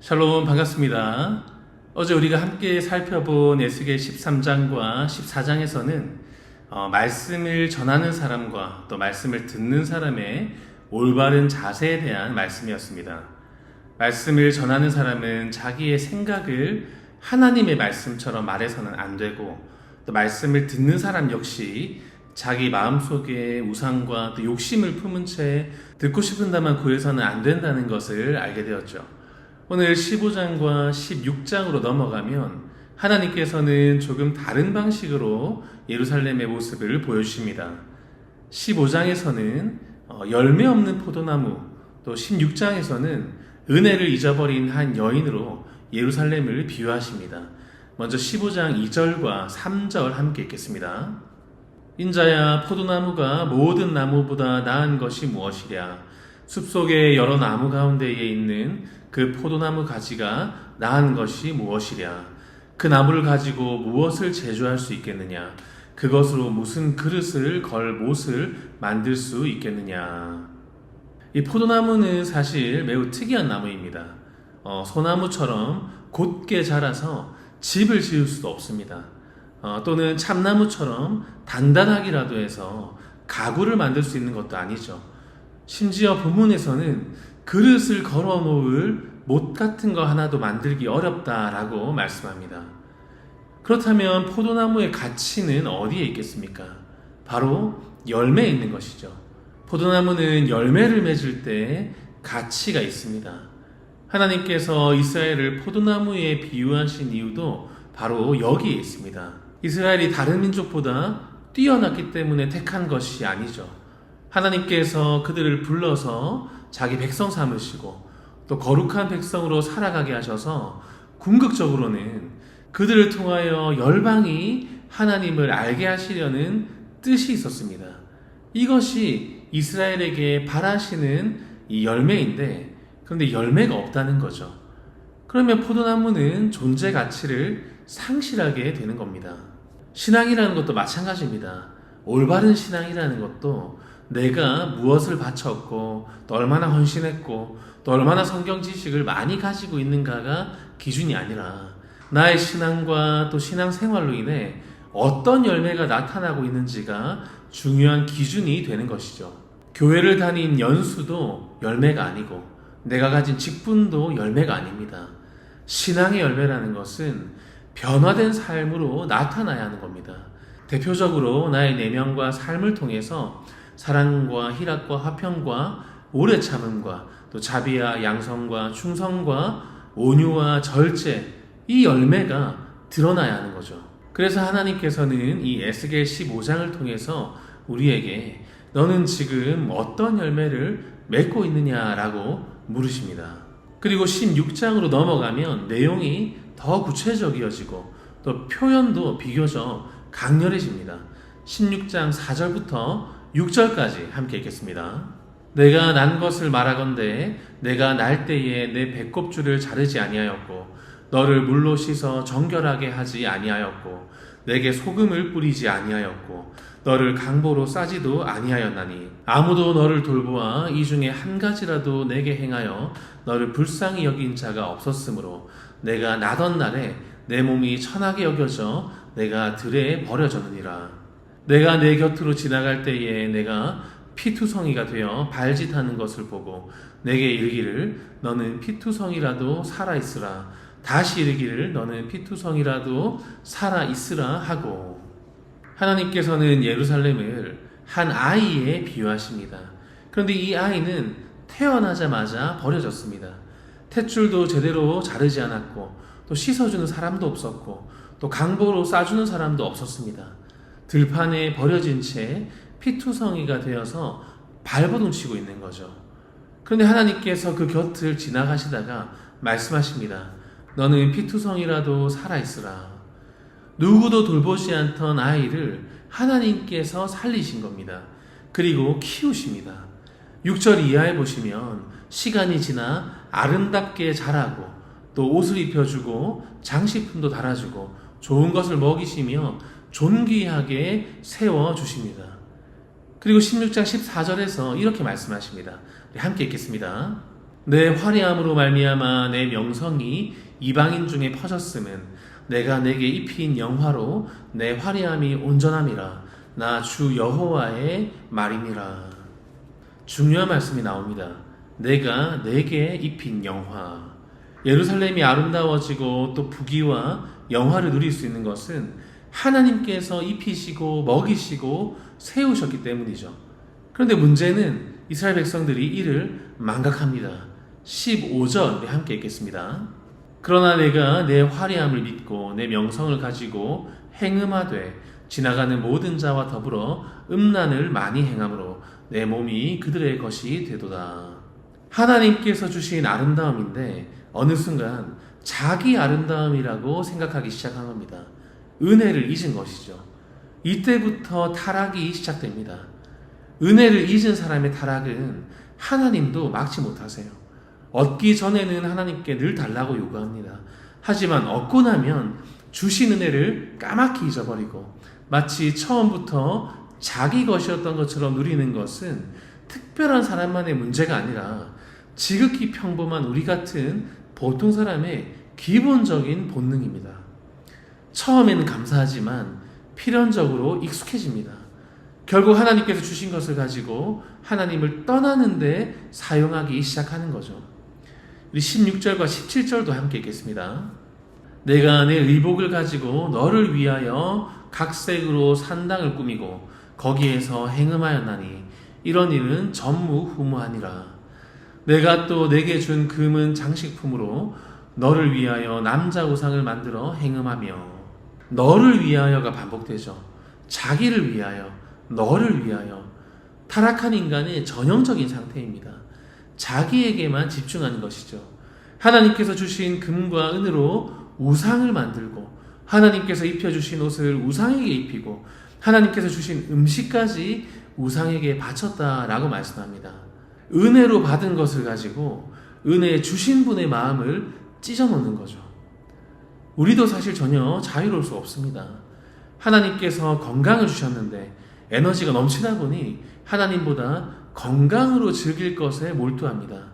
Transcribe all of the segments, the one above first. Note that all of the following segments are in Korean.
샬롬 반갑습니다. 어제 우리가 함께 살펴본 에스겔 13장과 14장에서는 말씀을 전하는 사람과 또 말씀을 듣는 사람의 올바른 자세에 대한 말씀이었습니다. 말씀을 전하는 사람은 자기의 생각을 하나님의 말씀처럼 말해서는 안 되고, 또 말씀을 듣는 사람 역시 자기 마음속에 우상과 또 욕심을 품은 채 듣고 싶은 다만 구해서는 안 된다는 것을 알게 되었죠. 오늘 15장과 16장으로 넘어가면 하나님께서는 조금 다른 방식으로 예루살렘의 모습을 보여주십니다. 15장에서는 열매 없는 포도나무, 또 16장에서는 은혜를 잊어버린 한 여인으로 예루살렘을 비유하십니다. 먼저 15장 2절과 3절 함께 읽겠습니다. 인자야, 포도나무가 모든 나무보다 나은 것이 무엇이랴? 숲속의 여러 나무 가운데에 있는 그 포도나무 가지가 나은 것이 무엇이랴? 그 나무를 가지고 무엇을 제조할 수 있겠느냐? 그것으로 무슨 그릇을 걸 못을 만들 수 있겠느냐? 이 포도나무는 사실 매우 특이한 나무입니다. 소나무처럼 곧게 자라서 집을 지을 수도 없습니다. 또는 참나무처럼 단단하기라도 해서 가구를 만들 수 있는 것도 아니죠. 심지어 본문에서는 그릇을 걸어 놓을 못 같은 거 하나도 만들기 어렵다라고 말씀합니다. 그렇다면 포도나무의 가치는 어디에 있겠습니까? 바로 열매에 있는 것이죠. 포도나무는 열매를 맺을 때 가치가 있습니다. 하나님께서 이스라엘을 포도나무에 비유하신 이유도 바로 여기에 있습니다. 이스라엘이 다른 민족보다 뛰어났기 때문에 택한 것이 아니죠. 하나님께서 그들을 불러서 자기 백성 삼으시고 또 거룩한 백성으로 살아가게 하셔서 궁극적으로는 그들을 통하여 열방이 하나님을 알게 하시려는 뜻이 있었습니다. 이것이 이스라엘에게 바라시는 이 열매인데, 그런데 열매가 없다는 거죠. 그러면 포도나무는 존재 가치를 상실하게 되는 겁니다. 신앙이라는 것도 마찬가지입니다. 올바른 신앙이라는 것도 내가 무엇을 바쳤고 또 얼마나 헌신했고 또 얼마나 성경 지식을 많이 가지고 있는가가 기준이 아니라 나의 신앙과 또 신앙생활로 인해 어떤 열매가 나타나고 있는지가 중요한 기준이 되는 것이죠. 교회를 다닌 연수도 열매가 아니고 내가 가진 직분도 열매가 아닙니다. 신앙의 열매라는 것은 변화된 삶으로 나타나야 하는 겁니다. 대표적으로 나의 내면과 삶을 통해서 사랑과 희락과 화평과 오래 참음과 또 자비와 양성과 충성과 온유와 절제, 이 열매가 드러나야 하는 거죠. 그래서 하나님께서는 이 에스겔 15장을 통해서 우리에게 너는 지금 어떤 열매를 맺고 있느냐라고 물으십니다. 그리고 16장으로 넘어가면 내용이 더 구체적이어지고 또 표현도 비교적 강렬해집니다. 16장 4절부터 6절까지 함께 읽겠습니다. 내가 난 것을 말하건대 내가 날 때에 내 배꼽줄을 자르지 아니하였고 너를 물로 씻어 정결하게 하지 아니하였고 내게 소금을 뿌리지 아니하였고 너를 강보로 싸지도 아니하였나니 아무도 너를 돌보아 이 중에 한 가지라도 내게 행하여 너를 불쌍히 여긴 자가 없었으므로 내가 나던 날에 내 몸이 천하게 여겨져 내가 들에 버려졌느니라. 내가 내 곁으로 지나갈 때에 내가 피투성이가 되어 발짓하는 것을 보고 내게 이르기를 너는 피투성이라도 살아있으라. 다시 이르기를 너는 피투성이라도 살아있으라 하고. 하나님께서는 예루살렘을 한 아이에 비유하십니다. 그런데 이 아이는 태어나자마자 버려졌습니다. 탯줄도 제대로 자르지 않았고 또 씻어주는 사람도 없었고 또 강보로 싸주는 사람도 없었습니다. 들판에 버려진 채 피투성이가 되어서 발버둥 치고 있는 거죠. 그런데 하나님께서 그 곁을 지나가시다가 말씀하십니다. 너는 피투성이라도 살아있으라. 누구도 돌보지 않던 아이를 하나님께서 살리신 겁니다. 그리고 키우십니다. 6절 이하에 보시면 시간이 지나 아름답게 자라고 또 옷을 입혀주고 장식품도 달아주고 좋은 것을 먹이시며 존귀하게 세워주십니다. 그리고 16장 14절에서 이렇게 말씀하십니다. 함께 읽겠습니다. 내 화려함으로 말미암아 내 명성이 이방인 중에 퍼졌음은 내가 내게 입힌 영화로 내 화려함이 온전함이라. 나 주 여호와의 말이니라. 중요한 말씀이 나옵니다. 내가 내게 입힌 영화. 예루살렘이 아름다워지고 또 부귀와 영화를 누릴 수 있는 것은 하나님께서 입히시고 먹이시고 세우셨기 때문이죠. 그런데 문제는 이스라엘 백성들이 이를 망각합니다. 15절 함께 읽겠습니다. 그러나 내가 내 화려함을 믿고 내 명성을 가지고 행음하되 지나가는 모든 자와 더불어 음란을 많이 행함으로 내 몸이 그들의 것이 되도다. 하나님께서 주신 아름다움인데 어느 순간 자기 아름다움이라고 생각하기 시작한 겁니다. 은혜를 잊은 것이죠. 이때부터 타락이 시작됩니다. 은혜를 잊은 사람의 타락은 하나님도 막지 못하세요. 얻기 전에는 하나님께 늘 달라고 요구합니다. 하지만 얻고 나면 주신 은혜를 까맣게 잊어버리고 마치 처음부터 자기 것이었던 것처럼 누리는 것은 특별한 사람만의 문제가 아니라 지극히 평범한 우리 같은 보통 사람의 기본적인 본능입니다. 처음에는 감사하지만 필연적으로 익숙해집니다. 결국 하나님께서 주신 것을 가지고 하나님을 떠나는데 사용하기 시작하는 거죠. 우리 16절과 17절도 함께 읽겠습니다. 내가 내 의복을 가지고 너를 위하여 각색으로 산당을 꾸미고 거기에서 행음하였나니 이런 일은 전무후무하니라. 내가 또 내게 준 금은 장식품으로 너를 위하여 남자 우상을 만들어 행음하며. 너를 위하여가 반복되죠. 자기를 위하여, 너를 위하여. 타락한 인간의 전형적인 상태입니다. 자기에게만 집중하는 것이죠. 하나님께서 주신 금과 은으로 우상을 만들고 하나님께서 입혀주신 옷을 우상에게 입히고 하나님께서 주신 음식까지 우상에게 바쳤다라고 말씀합니다. 은혜로 받은 것을 가지고 은혜 주신 분의 마음을 찢어놓는 거죠. 우리도 사실 전혀 자유로울 수 없습니다. 하나님께서 건강을 주셨는데 에너지가 넘치다 보니 하나님보다 건강으로 즐길 것에 몰두합니다.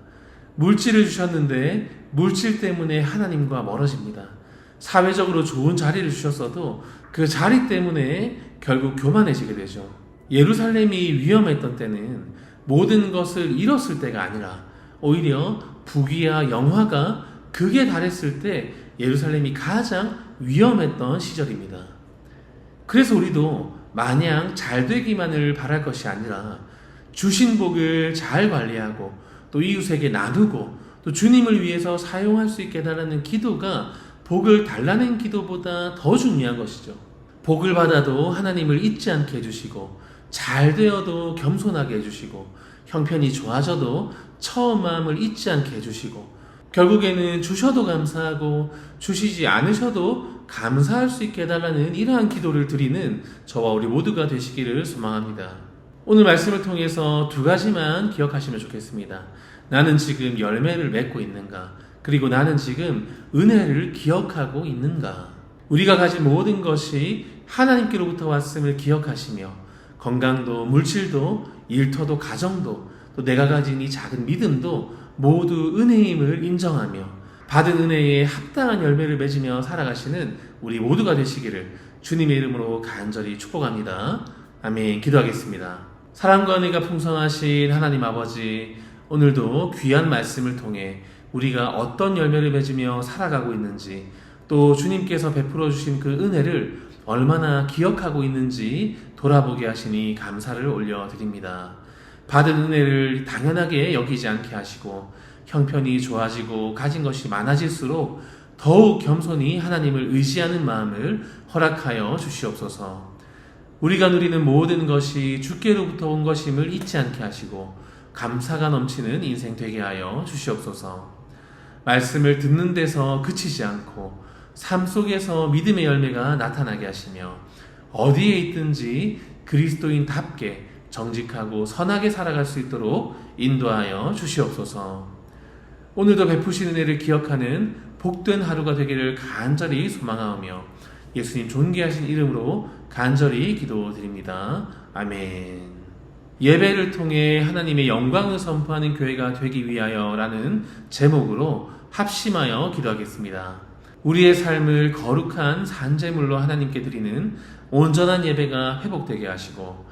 물질을 주셨는데 물질 때문에 하나님과 멀어집니다. 사회적으로 좋은 자리를 주셨어도 그 자리 때문에 결국 교만해지게 되죠. 예루살렘이 위험했던 때는 모든 것을 잃었을 때가 아니라 오히려 부귀와 영화가 극에 달했을 때 예루살렘이 가장 위험했던 시절입니다. 그래서 우리도 마냥 잘 되기만을 바랄 것이 아니라 주신 복을 잘 관리하고 또 이웃에게 나누고 또 주님을 위해서 사용할 수 있게 해달라는 기도가 복을 달라는 기도보다 더 중요한 것이죠. 복을 받아도 하나님을 잊지 않게 해주시고 잘 되어도 겸손하게 해주시고 형편이 좋아져도 처음 마음을 잊지 않게 해주시고 결국에는 주셔도 감사하고 주시지 않으셔도 감사할 수 있게 해달라는 이러한 기도를 드리는 저와 우리 모두가 되시기를 소망합니다. 오늘 말씀을 통해서 두 가지만 기억하시면 좋겠습니다. 나는 지금 열매를 맺고 있는가? 그리고 나는 지금 은혜를 기억하고 있는가? 우리가 가진 모든 것이 하나님께로부터 왔음을 기억하시며 건강도 물질도 일터도 가정도 또 내가 가진 이 작은 믿음도 모두 은혜임을 인정하며 받은 은혜에 합당한 열매를 맺으며 살아가시는 우리 모두가 되시기를 주님의 이름으로 간절히 축복합니다. 아멘. 기도하겠습니다. 사랑과 은혜가 풍성하신 하나님 아버지, 오늘도 귀한 말씀을 통해 우리가 어떤 열매를 맺으며 살아가고 있는지 또 주님께서 베풀어 주신 그 은혜를 얼마나 기억하고 있는지 돌아보게 하시니 감사를 올려드립니다. 받은 은혜를 당연하게 여기지 않게 하시고 형편이 좋아지고 가진 것이 많아질수록 더욱 겸손히 하나님을 의지하는 마음을 허락하여 주시옵소서. 우리가 누리는 모든 것이 주께로부터 온 것임을 잊지 않게 하시고 감사가 넘치는 인생 되게 하여 주시옵소서. 말씀을 듣는 데서 그치지 않고 삶 속에서 믿음의 열매가 나타나게 하시며 어디에 있든지 그리스도인답게 정직하고 선하게 살아갈 수 있도록 인도하여 주시옵소서. 오늘도 베푸신 은혜를 기억하는 복된 하루가 되기를 간절히 소망하오며 예수님 존귀하신 이름으로 간절히 기도드립니다. 아멘. 예배를 통해 하나님의 영광을 선포하는 교회가 되기 위하여라는 제목으로 합심하여 기도하겠습니다. 우리의 삶을 거룩한 산제물로 하나님께 드리는 온전한 예배가 회복되게 하시고,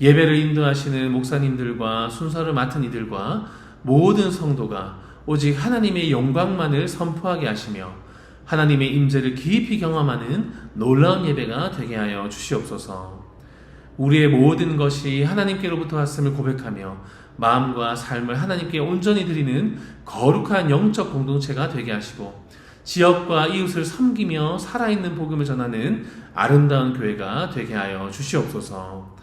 예배를 인도하시는 목사님들과 순서를 맡은 이들과 모든 성도가 오직 하나님의 영광만을 선포하게 하시며 하나님의 임재를 깊이 경험하는 놀라운 예배가 되게 하여 주시옵소서. 우리의 모든 것이 하나님께로부터 왔음을 고백하며 마음과 삶을 하나님께 온전히 드리는 거룩한 영적 공동체가 되게 하시고, 지역과 이웃을 섬기며 살아있는 복음을 전하는 아름다운 교회가 되게 하여 주시옵소서.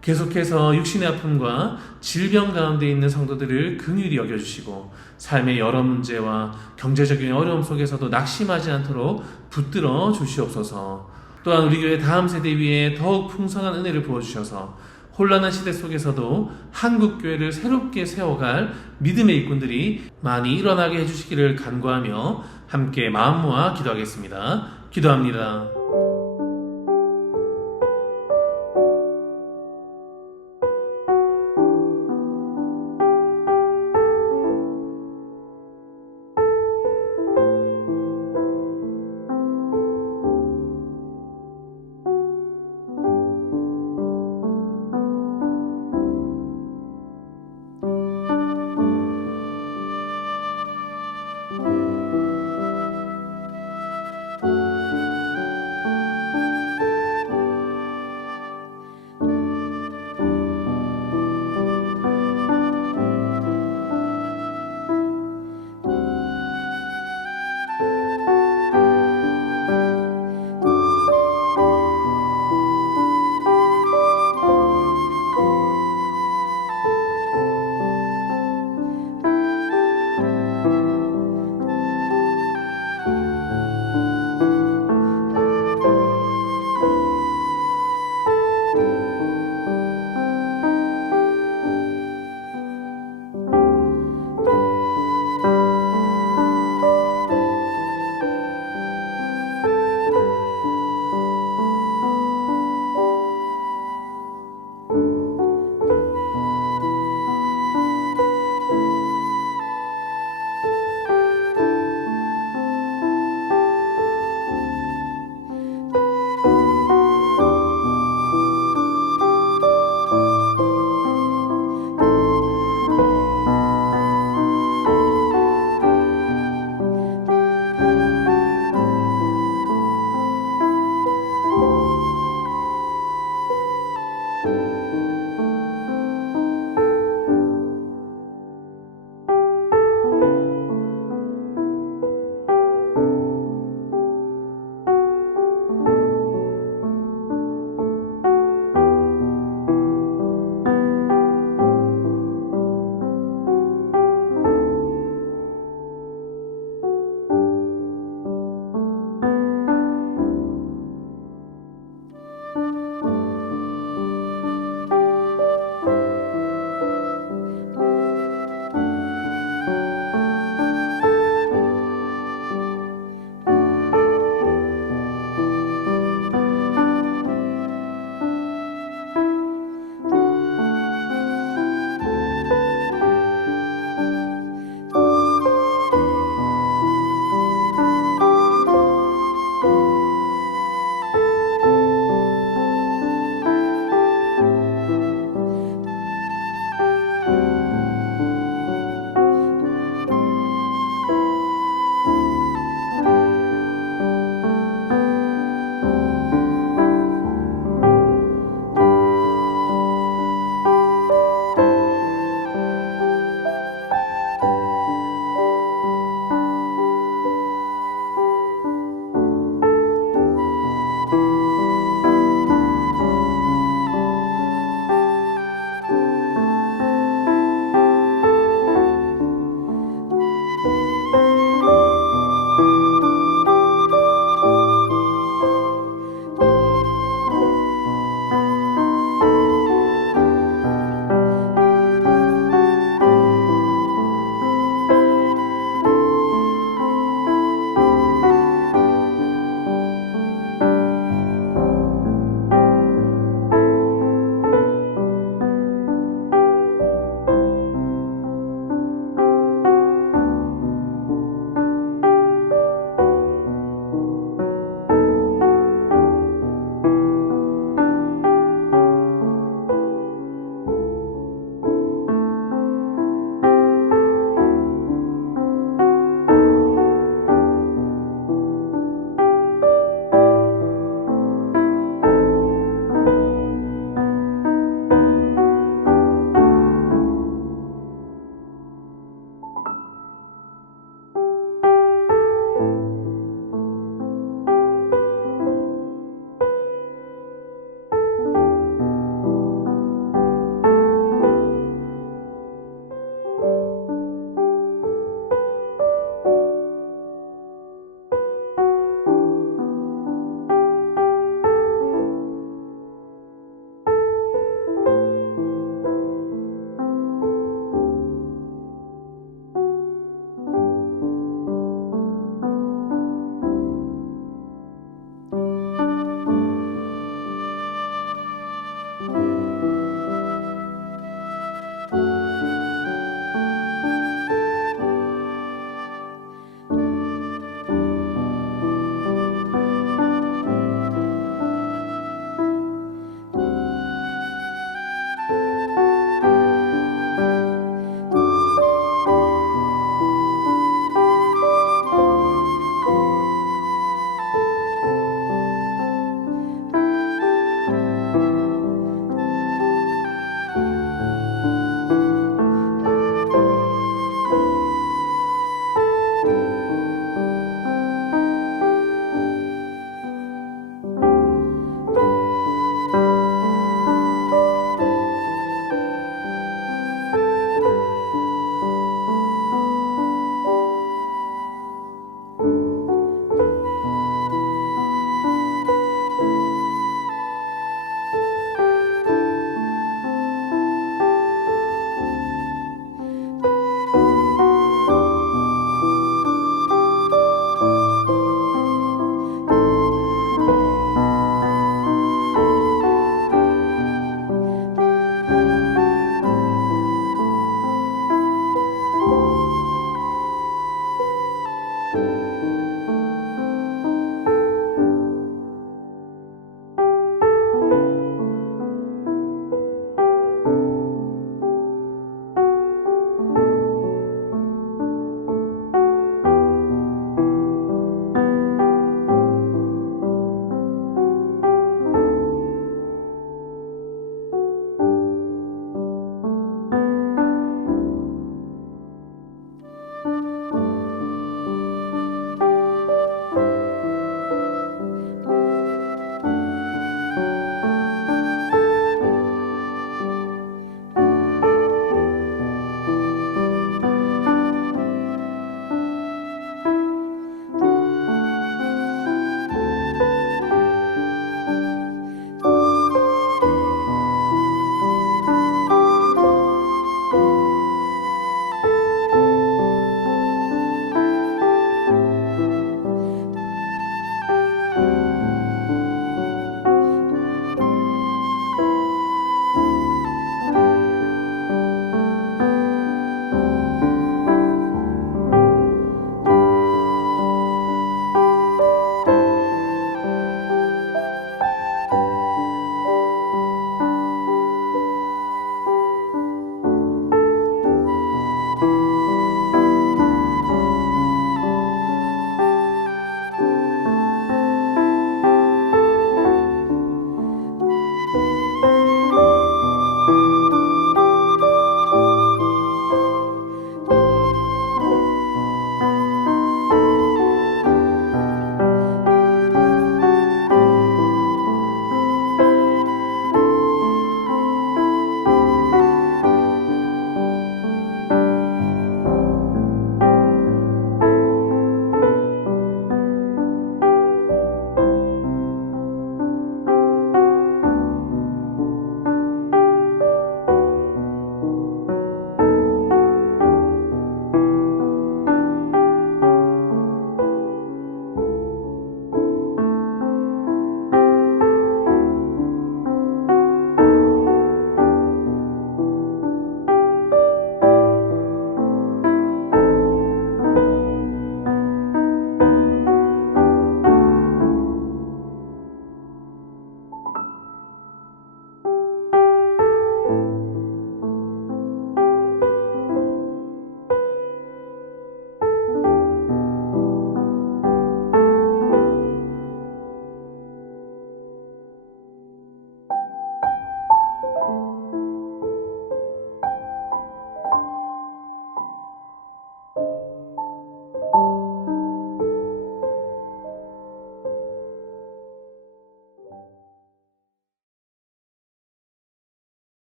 계속해서 육신의 아픔과 질병 가운데 있는 성도들을 긍휼히 여겨주시고, 삶의 여러 문제와 경제적인 어려움 속에서도 낙심하지 않도록 붙들어 주시옵소서. 또한 우리 교회 다음 세대 위에 더욱 풍성한 은혜를 부어주셔서 혼란한 시대 속에서도 한국교회를 새롭게 세워갈 믿음의 일꾼들이 많이 일어나게 해주시기를 간구하며 함께 마음 모아 기도하겠습니다. 기도합니다.